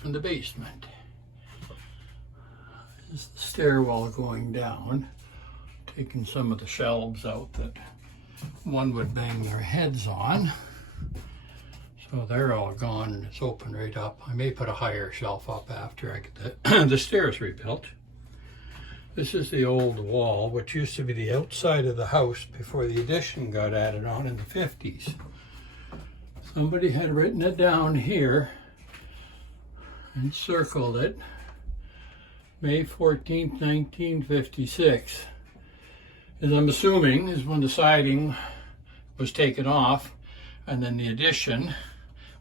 from the basement. This is the stairwell going down, taking some of the shelves out that one would bang their heads on. So they're all gone and it's open right up. I may put a higher shelf up after I get the stairs rebuilt. This is the old wall, which used to be the outside of the house before the addition got added on in the 50s. Somebody had written it down here and circled it. May 14th, 1956. As I'm assuming is when the siding was taken off and then the addition,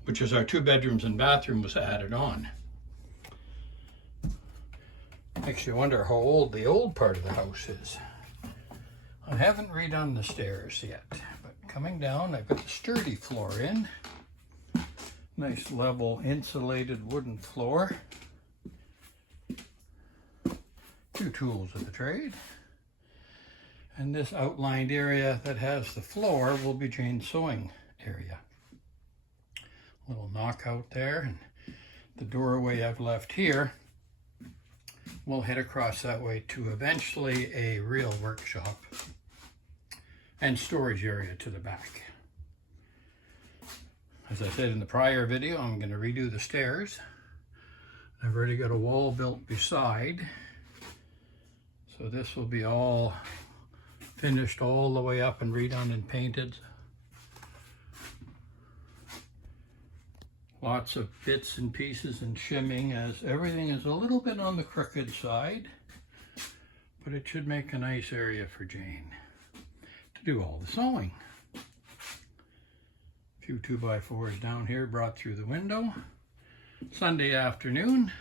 which is our 2 bedrooms and bathroom, was added on. Makes you wonder how old the old part of the house is. I haven't redone the stairs yet, but coming down, I've got the sturdy floor in. Nice level insulated wooden floor. 2 tools of the trade. And this outlined area that has the floor will be Jane's sewing area. Little knockout there, and the doorway I've left here will head across that way to eventually a real workshop and storage area to the back. As I said in the prior video, I'm going to redo the stairs. I've already got a wall built beside, so this will be all finished all the way up and redone and painted. Lots of bits and pieces and shimming, as everything is a little bit on the crooked side, but it should make a nice area for Jane to do all the sewing. A few 2x4s down here brought through the window. Sunday afternoon,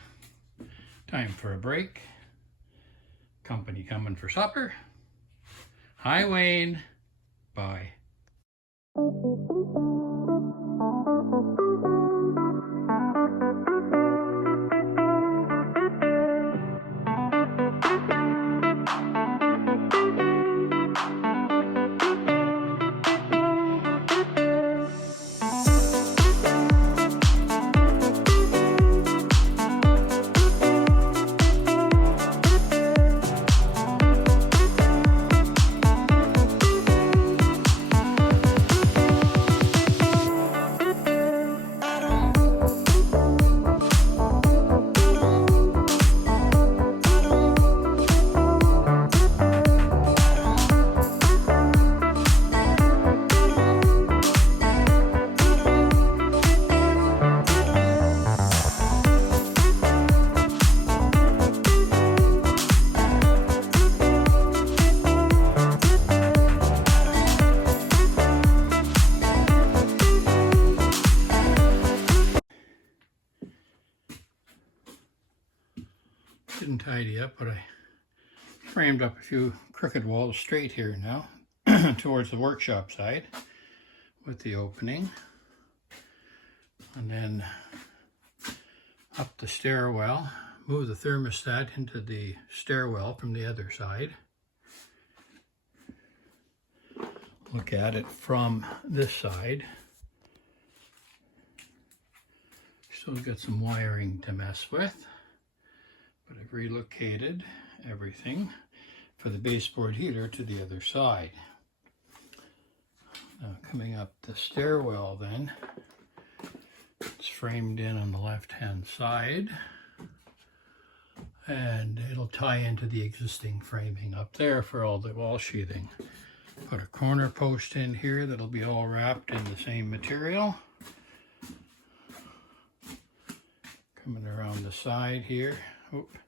time for a break. Company coming for supper. Hi, Wayne. Bye. Didn't tidy up, but I framed up a few crooked walls straight here now towards the workshop side with the opening, and then up the stairwell, move the thermostat into the stairwell from the other side. Look at it from this side. Still got some wiring to mess with, but I've relocated everything for the baseboard heater to the other side. Now coming up the stairwell then, it's framed in on the left-hand side, and it'll tie into the existing framing up there for all the wall sheathing. Put a corner post in here that'll be all wrapped in the same material. Coming around the side here. Oop.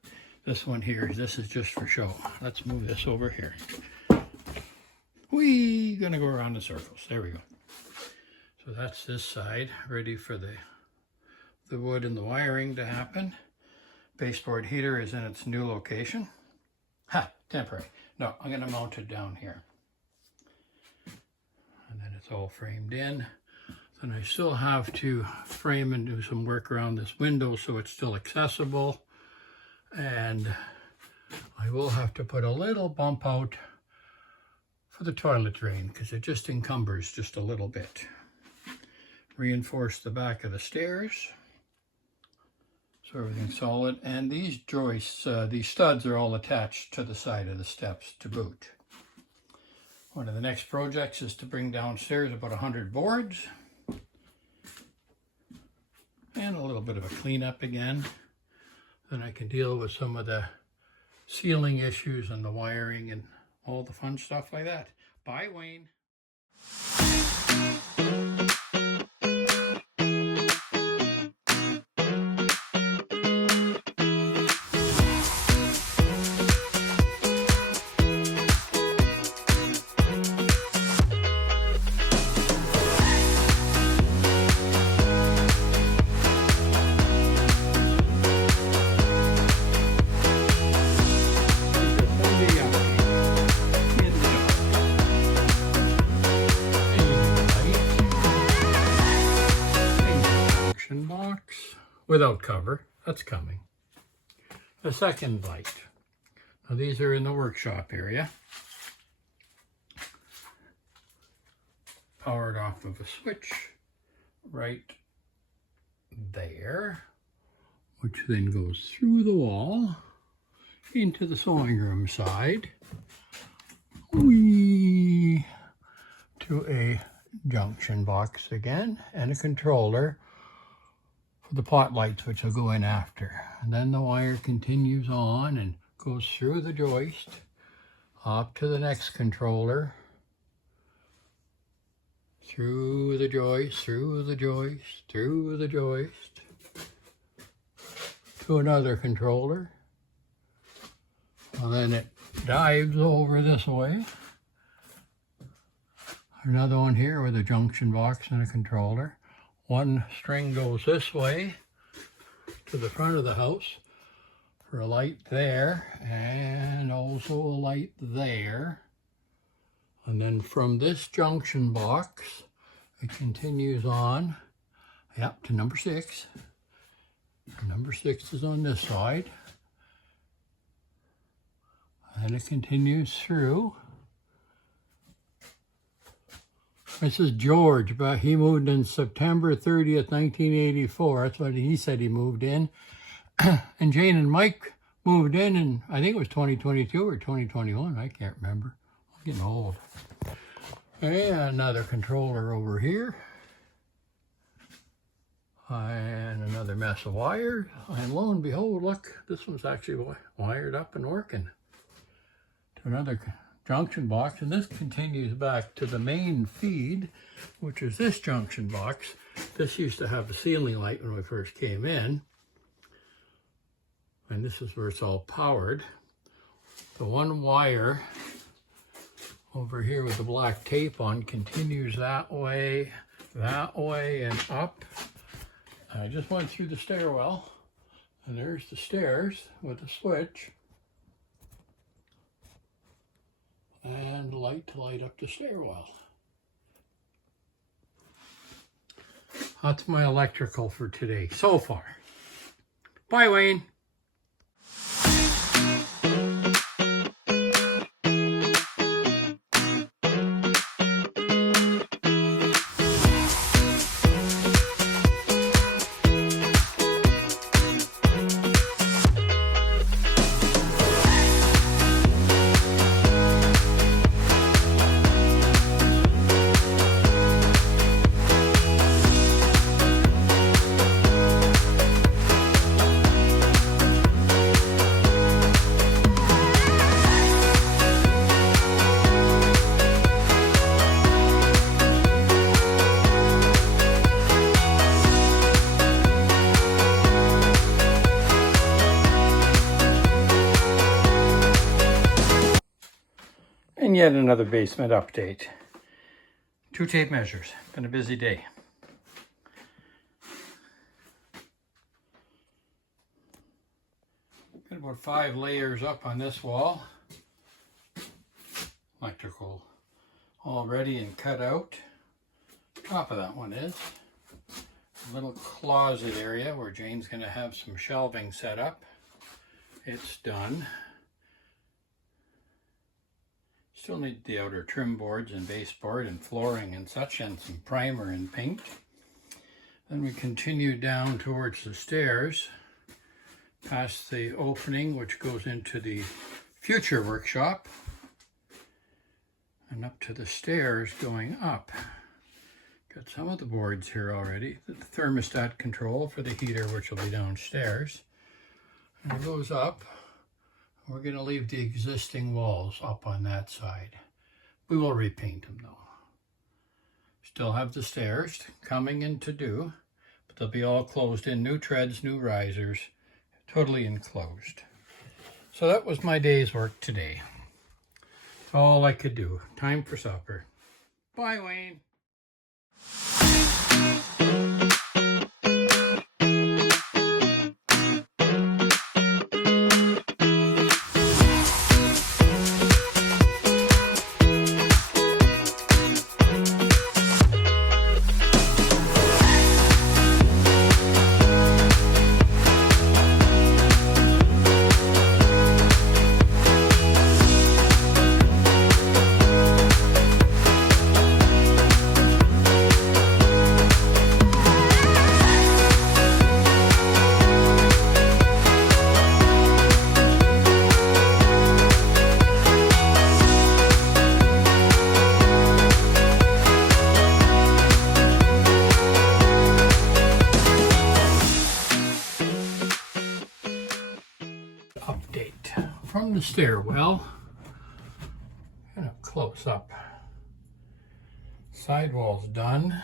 This one here, this is just for show. Let's move this over here. We're gonna go around in circles. There we go. So that's this side, ready for the wood and the wiring to happen. Baseboard heater is in its new location. Ha, temporary. No, I'm gonna mount it down here. And then it's all framed in. Then I still have to frame and do some work around this window so it's still accessible. And I will have to put a little bump out for the toilet drain because it just encumbers just a little bit. Reinforce the back of the stairs So everything's solid. And these joists, these studs are all attached to the side of the steps to boot. One of the next projects is to bring downstairs about 100 boards. And a little bit of a cleanup again. Then I can deal with some of the ceiling issues and the wiring and all the fun stuff like that. Bye, Wayne. Box without cover, that's coming. The second light. Now these are in the workshop area. Powered off of a switch right there, which then goes through the wall into the sewing room side. Whee! To a junction box again and a controller for the pot lights, which will go in after. And then the wire continues on and goes through the joist up to the next controller, through the joist, through the joist, through the joist, to another controller. And then it dives over this way. Another one here with a junction box and a controller. One string goes this way to the front of the house for a light there and also a light there. And then from this junction box, it continues on, yep, to number 6. Number 6 is on this side. And it continues through. This is George, but he moved in September 30th, 1984. That's what he said he moved in. And Jane and Mike moved in I think it was 2022 or 2021. I can't remember. I'm getting old. And another controller over here. And another mess of wires. And lo and behold, look, this one's actually wired up and working to another junction box, and this continues back to the main feed, which is this junction box. This used to have a ceiling light when we first came in, and this is where it's all powered. The one wire over here with the black tape on continues that way, and up. I just went through the stairwell, and there's the stairs with the switch. And light to light up the stairwell. That's my electrical for today, so far. Bye, Wayne. And yet another basement update. 2 tape measures. Been a busy day. Got about 5 layers up on this wall. Electrical all ready and cut out. Top of that one is a little closet area where Jane's going to have some shelving set up. It's done. Still need the outer trim boards and baseboard and flooring and such, and some primer and paint. Then we continue down towards the stairs. past the opening which goes into the future workshop and up to the stairs going up. Got some of the boards here already. The thermostat control for the heater, which will be downstairs. And it goes up. We're going to leave the existing walls up on that side. We will repaint them though. Still have the stairs coming in to do, but they'll be all closed in. New treads, new risers, totally enclosed. So that was my day's work today. That's all I could do. Time for supper. Bye, Wayne. Update from the stairwell. Kind of close up. Sidewall's done,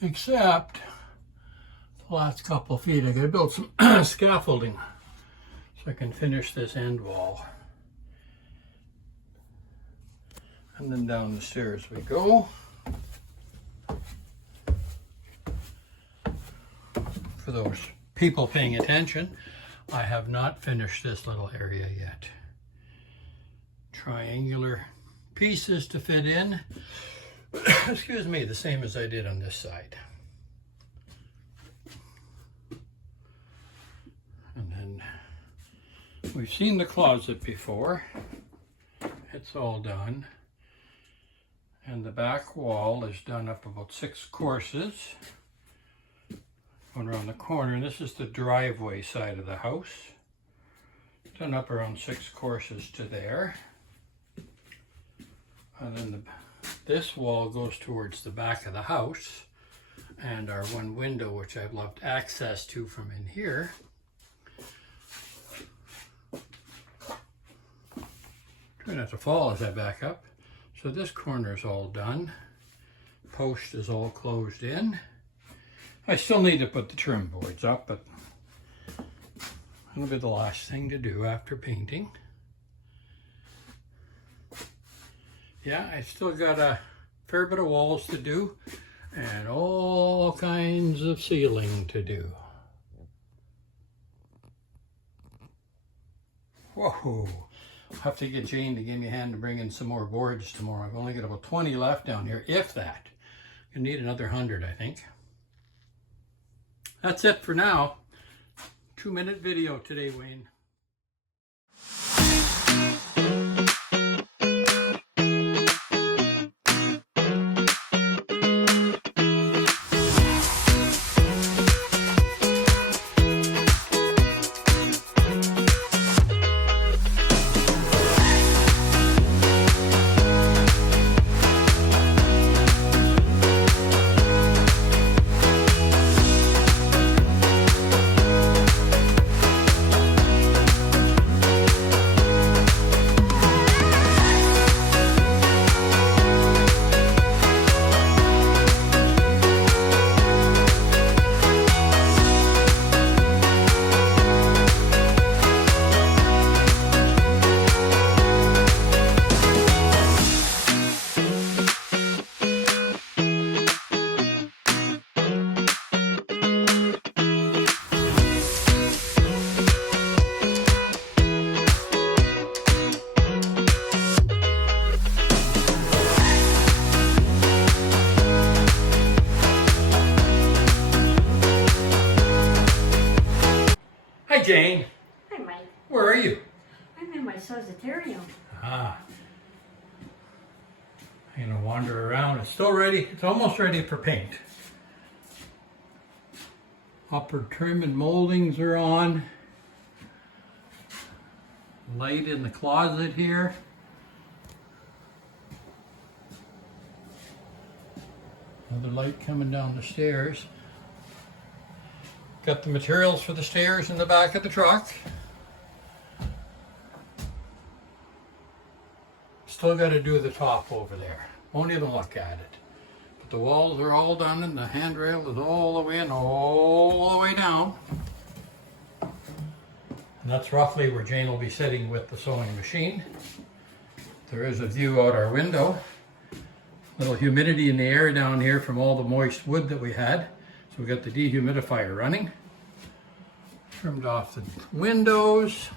except the last couple feet I gotta build some scaffolding so I can finish this end wall. And then down the stairs we go. For those people paying attention, I have not finished this little area yet. Triangular pieces to fit in. Excuse me, the same as I did on this side. And then we've seen the closet before. It's all done. And the back wall is done up about 6 courses. Going around the corner, and this is the driveway side of the house. Done up around 6 courses to there. And then this wall goes towards the back of the house, and our one window, which I've left access to from in here. Try not to fall as I back up. So this corner is all done. Post is all closed in. I still need to put the trim boards up, but it'll be the last thing to do after painting. Yeah, I still got a fair bit of walls to do and all kinds of ceiling to do. Whoa, I'll have to get Jane to give me a hand to bring in some more boards tomorrow. I've only got about 20 left down here, if that. I need another 100, I think. That's it for now. 2-minute video today, Wayne. Jane. Hi, Mike. Where are you? I'm in my Sewsitarium. Ah. I'm gonna wander around. It's still ready. It's almost ready for paint. Upper trim and moldings are on. Light in the closet here. Another light coming down the stairs. Got the materials for the stairs in the back of the truck. Still got to do the top over there. Won't even look at it. But the walls are all done and the handrail is all the way in, all the way down. And that's roughly where Jane will be sitting with the sewing machine. There is a view out our window. Little humidity in the air down here from all the moist wood that we had. So we got the dehumidifier running. Trimmed off the windows.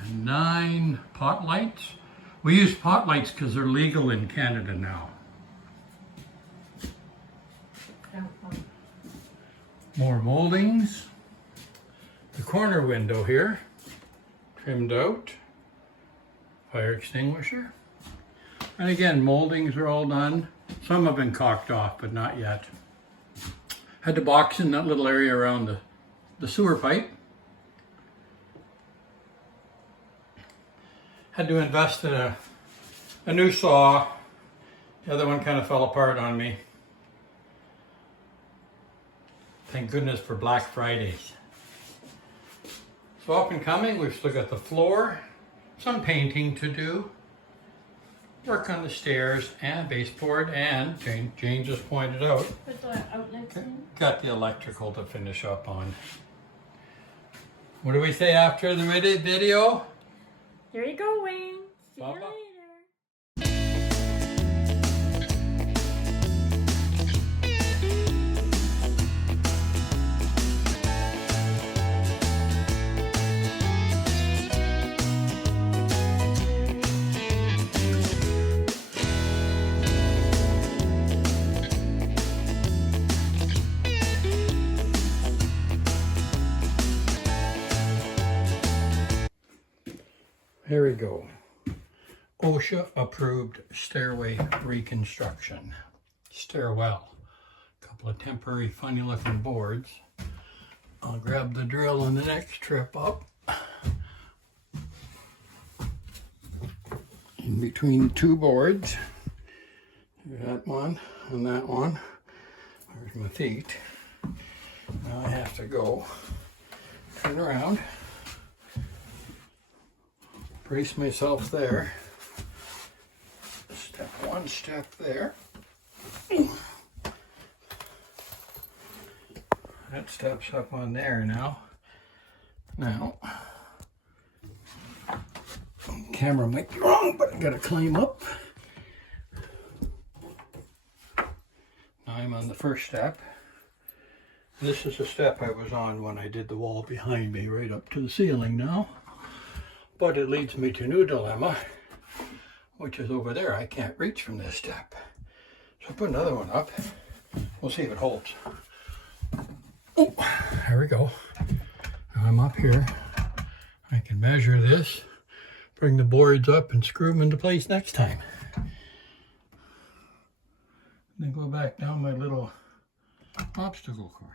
And 9 pot lights. We use pot lights because they're legal in Canada now. More moldings. The corner window here, trimmed out. Fire extinguisher. And again, moldings are all done. Some have been caulked off, but not yet. Had to box in that little area around the sewer pipe. Had to invest in a new saw. The other one kind of fell apart on me. Thank goodness for Black Fridays. So up and coming, we've still got the floor, some painting to do, work on the stairs and baseboard, and Jane just pointed out, Put the outlets in. got the electrical to finish up on. What do we say after the video? There you go, Wayne. See you Bye-bye. later. Here we go. OSHA approved stairway reconstruction. Stairwell. A couple of temporary funny looking boards. I'll grab the drill on the next trip up. In between 2 boards. That one and that one. There's my feet. Now I have to go turn around. Brace myself there. Step 1 step there. That steps up on there now. Now, camera might be wrong, but I gotta climb up. Now I'm on the first step. This is the step I was on when I did the wall behind me, right up to the ceiling now. But it leads me to a new dilemma, which is over there. I can't reach from this step. So I put another one up. We'll see if it holds. Oh, there we go. Now I'm up here. I can measure this, bring the boards up and screw them into place next time. Then go back down my little obstacle course.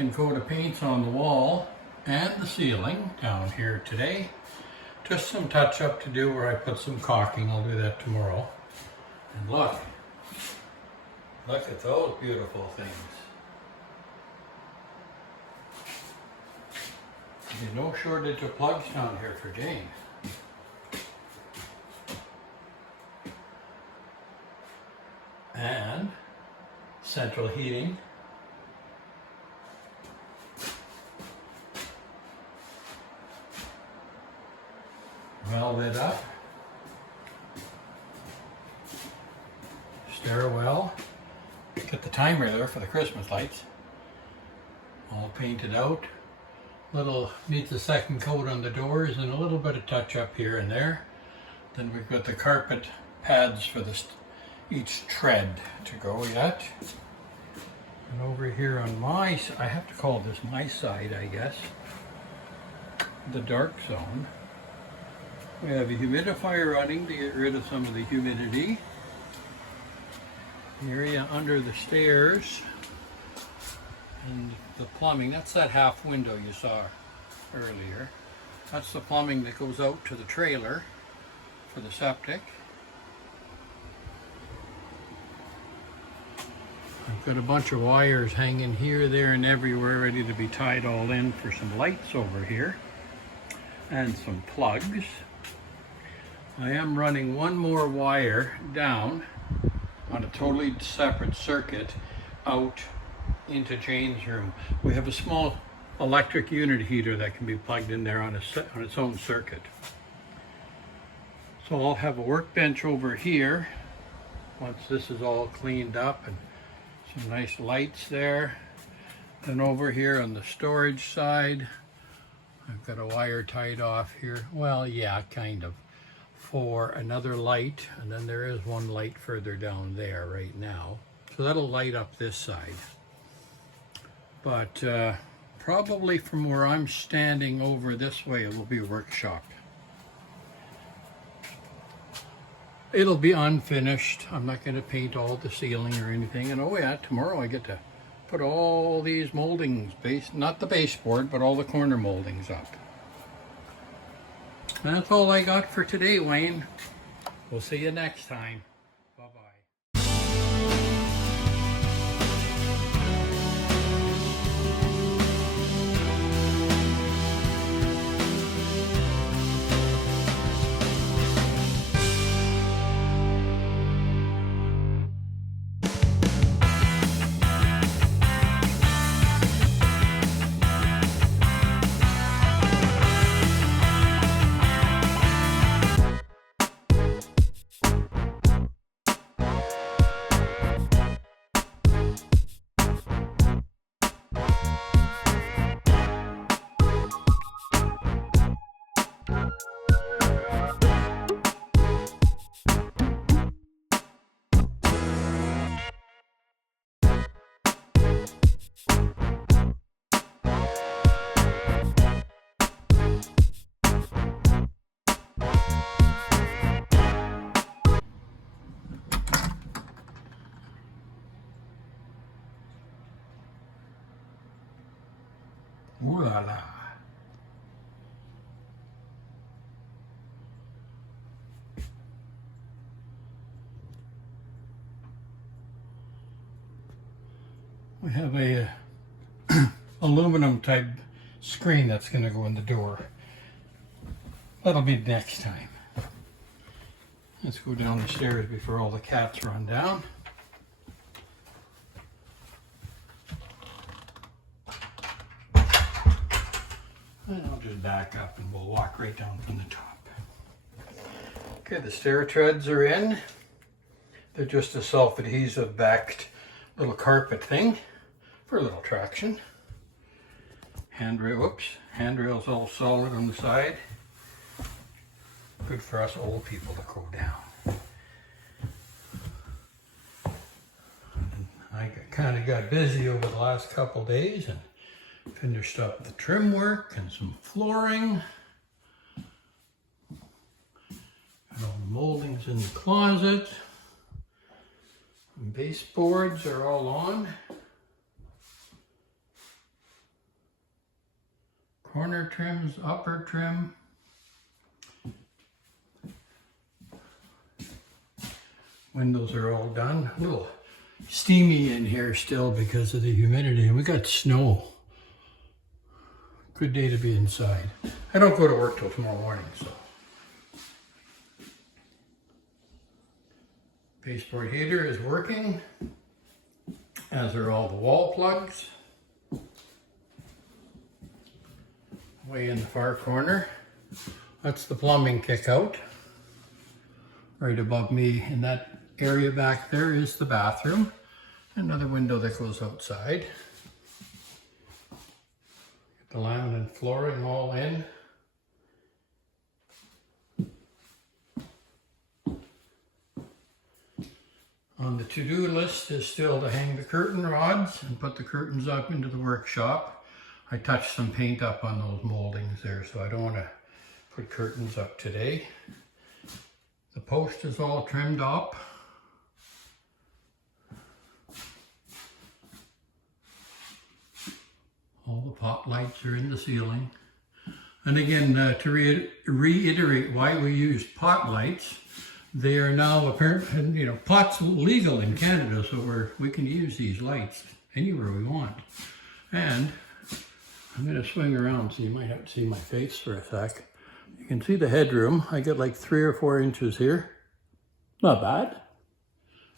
second coat of paints on the wall and the ceiling down here today. Just some touch up to do where I put some caulking. I'll do that tomorrow. And look at those beautiful things. There's no shortage of plugs down here for Jane. And central heating. Well lit up. Stairwell. Got the timer there for the Christmas lights. All painted out. Little needs a second coat on the doors and a little bit of touch up here and there. Then we've got the carpet pads for each tread to go yet. And over here on I have to call this my side, I guess, the dark zone. We have a humidifier running to get rid of some of the humidity. The area under the stairs and the plumbing, that's that half window you saw earlier. That's the plumbing that goes out to the trailer for the septic. I've got a bunch of wires hanging here, there, and everywhere ready to be tied all in for some lights over here and some plugs. I am running one more wire down on a totally separate circuit out into Jane's room. We have a small electric unit heater that can be plugged in there on its own circuit. So I'll have a workbench over here once this is all cleaned up, and some nice lights there. And over here on the storage side, I've got a wire tied off here. Well, yeah, kind of. For another light, and then there is one light further down there right now. So that'll light up this side. But probably from where I'm standing over this way, it will be a workshop. It'll be unfinished. I'm not going to paint all the ceiling or anything. And oh yeah, tomorrow I get to put all these moldings, not the baseboard, but all the corner moldings up. That's all I got for today, Wayne. We'll see you next time. Bye-bye. Ooh la la. We have a aluminum type screen that's going to go in the door. That'll be next time. Let's go down the stairs before all the cats run down. And I'll just back up and we'll walk right down from the top. Okay, the stair treads are in. They're just a self-adhesive backed little carpet thing for a little traction. Handrail's all solid on the side. Good for us old people to go down. And I kind of got busy over the last couple days and finished up the trim work and some flooring. And all the moldings in the closet. And baseboards are all on. corner trims, upper trim. Windows are all done. A little steamy in here still because of the humidity, and we got snow. Good day to be inside. I don't go to work till tomorrow morning, so. Baseboard heater is working, as are all the wall plugs. Way in the far corner, that's the plumbing kick out. Right above me in that area back there is the bathroom. Another window that goes outside. Get the laminate flooring all in. On the to-do list is still to hang the curtain rods and put the curtains up into the workshop. I touched some paint up on those moldings there, so I don't want to put curtains up today. The post is all trimmed up. All the pot lights are in the ceiling. And again, to reiterate why we use pot lights, they are now apparently, pot's legal in Canada, so we can use these lights anywhere we want. And I'm going to swing around so you might have to see my face for a sec. You can see the headroom. I got like 3 or 4 inches here. Not bad.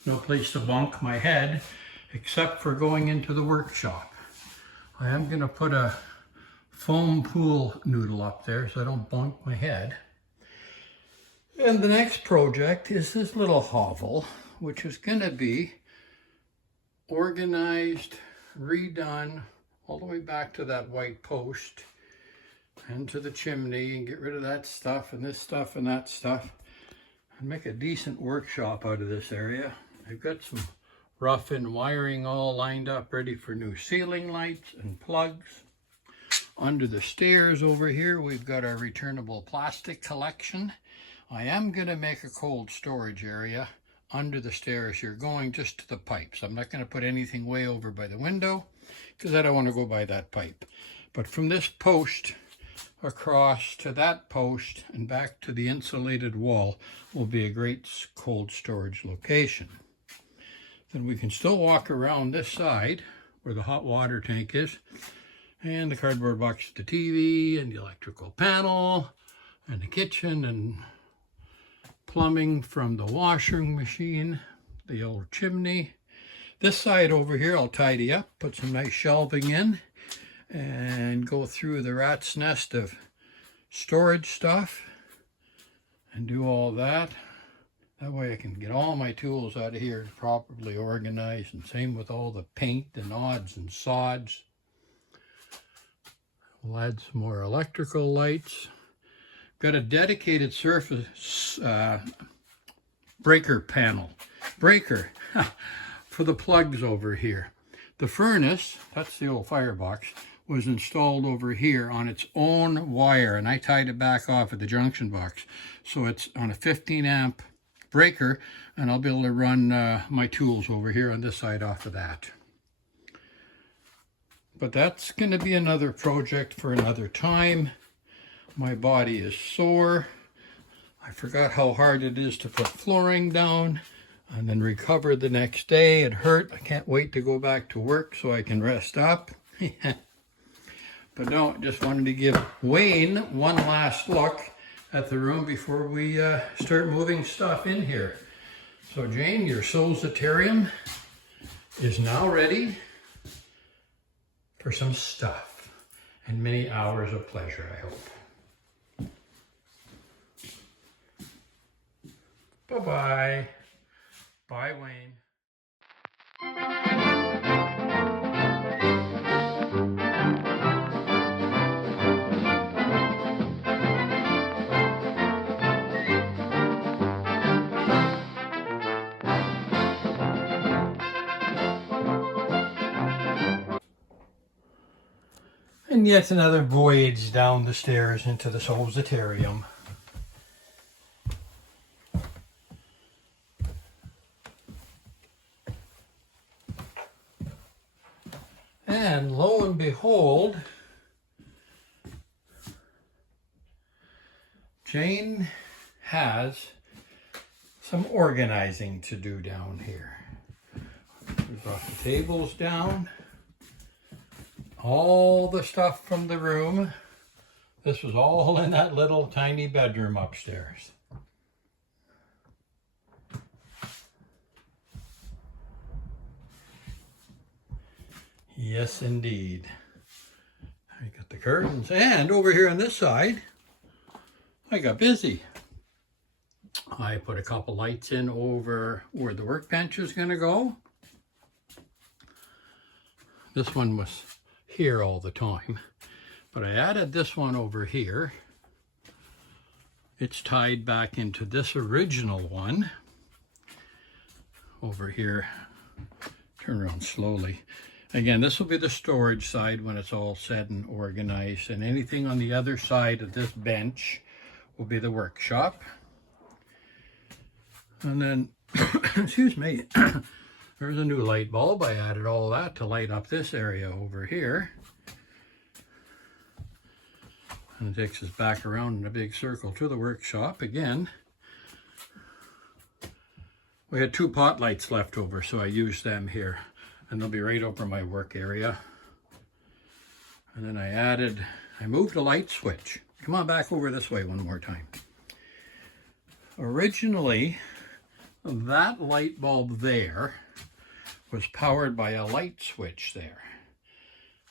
No place to bunk my head except for going into the workshop. I am going to put a foam pool noodle up there so I don't bonk my head. And the next project is this little hovel, which is going to be organized, redone, all the way back to that white post and to the chimney, and get rid of that stuff and this stuff and that stuff, and make a decent workshop out of this area. I've got some rough-in wiring all lined up, ready for new ceiling lights and plugs. Under the stairs over here, we've got our returnable plastic collection. I am going to make a cold storage area under the stairs here, going just to the pipes. I'm not going to put anything way over by the window because I don't want to go by that pipe. But from this post across to that post and back to the insulated wall will be a great cold storage location. Then we can still walk around this side where the hot water tank is, and the cardboard box for the TV, and the electrical panel, and the kitchen, and plumbing from the washing machine, the old chimney. This side over here I'll tidy up, put some nice shelving in, and go through the rat's nest of storage stuff and do all that. That way I can get all my tools out of here properly organized, and same with all the paint and odds and sods. We'll add some more electrical lights. Got a dedicated surface breaker for the plugs over here. The furnace, that's the old firebox, was installed over here on its own wire, and I tied it back off at the junction box. So it's on a 15 amp breaker, and I'll be able to run my tools over here on this side off of that. But that's going to be another project for another time. My body is sore. I forgot how hard it is to put flooring down and then recover the next day. It hurt. I can't wait to go back to work so I can rest up. But no, just wanted to give Wayne one last look at the room before we start moving stuff in here. So Jane, your Sewsitarium is now ready for some stuff and many hours of pleasure, I hope. Bye-bye. Bye, Wayne. And yet another voyage down the stairs into the Sewsitarium. And lo and behold, Jane has some organizing to do down here. We brought the tables down, all the stuff from the room. This was all in that little tiny bedroom upstairs. Yes, indeed. I got the curtains, and over here on this side, I got busy. I put a couple lights in over where the workbench is going to go. This one was here all the time, but I added this one over here. It's tied back into this original one over here. Turn around slowly. Again, this will be the storage side when it's all said and organized, and anything on the other side of this bench will be the workshop. And then, excuse me, there's a new light bulb. I added all that to light up this area over here. And it takes us back around in a big circle to the workshop again. We had 2 pot lights left over, so I used them here. And they'll be right over my work area. And then I moved a light switch. Come on back over this way one more time. Originally, that light bulb there was powered by a light switch there.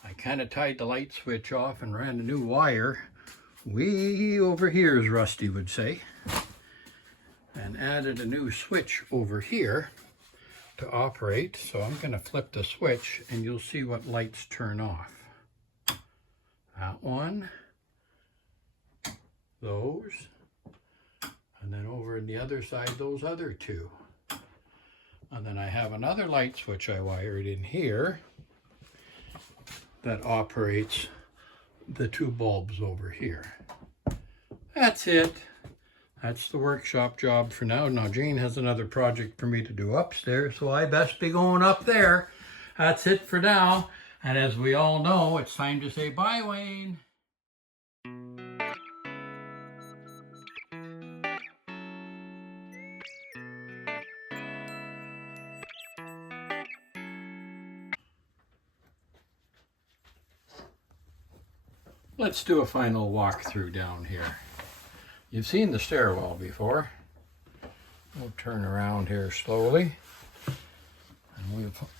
I kind of tied the light switch off and ran a new wire way over here, as Rusty would say, and added a new switch over here to operate. So I'm going to flip the switch and you'll see what lights turn off. That one, those, and then over on the other side, those other 2. And then I have another light switch I wired in here that operates the 2 bulbs over here. That's it. That's the workshop job for now. Now Jane has another project for me to do upstairs, so I best be going up there. That's it for now. And as we all know, it's time to say bye, Wayne. Let's do a final walkthrough down here. You've seen the stairwell before. We'll turn around here slowly.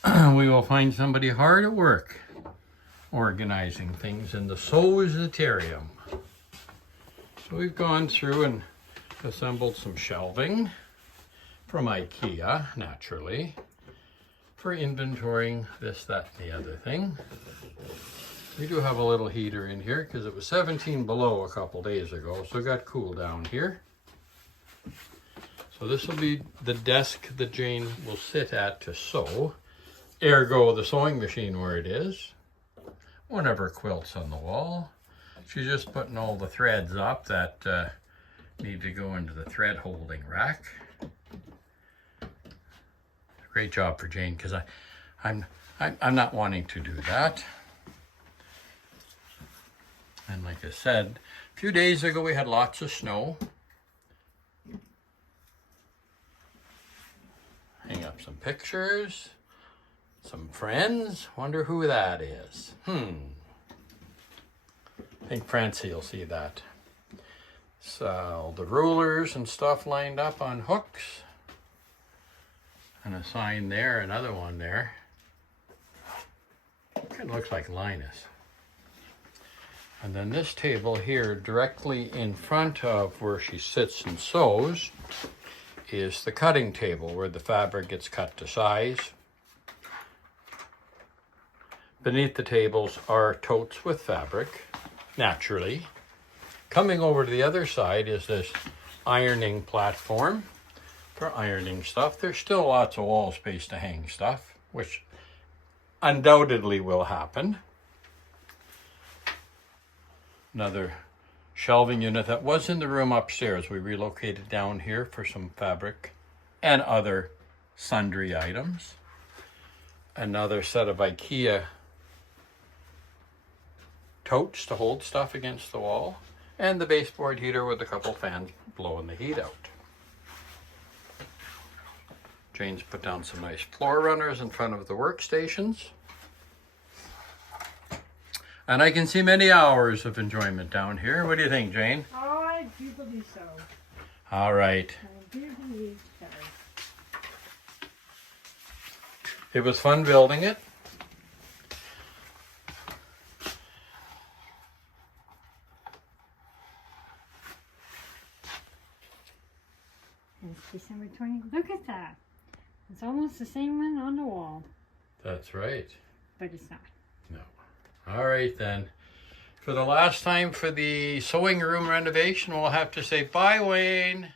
And we will find somebody hard at work organizing things in the Sewsitarium. So we've gone through and assembled some shelving from IKEA, naturally, for inventorying this, that, and the other thing. We do have a little heater in here because it was 17 below a couple days ago, so it got cool down here. So this will be the desk that Jane will sit at to sew, ergo the sewing machine where it is. One of her quilts on the wall. She's just putting all the threads up that need to go into the thread holding rack. Great job for Jane, because I'm not wanting to do that. And like I said, a few days ago we had lots of snow. Hang up some pictures, some friends. Wonder who that is. I think Francie will see that. So the rulers and stuff lined up on hooks. And a sign there, another one there. Kind of looks like Linus. And then this table here, directly in front of where she sits and sews, is the cutting table where the fabric gets cut to size. Beneath the tables are totes with fabric, naturally. Coming over to the other side is this ironing platform for ironing stuff. There's still lots of wall space to hang stuff, which undoubtedly will happen. Another shelving unit that was in the room upstairs. We relocated down here for some fabric and other sundry items. Another set of IKEA totes to hold stuff against the wall. And the baseboard heater with a couple fans blowing the heat out. Jane's put down some nice floor runners in front of the workstations. And I can see many hours of enjoyment down here. What do you think, Jane? Oh, I do believe so. All right. I do believe so. It was fun building it. It's December 20th. Look at that. It's almost the same one on the wall, That's right. but it's not. No. All right then. For the last time for the sewing room renovation, we'll have to say bye, Wayne.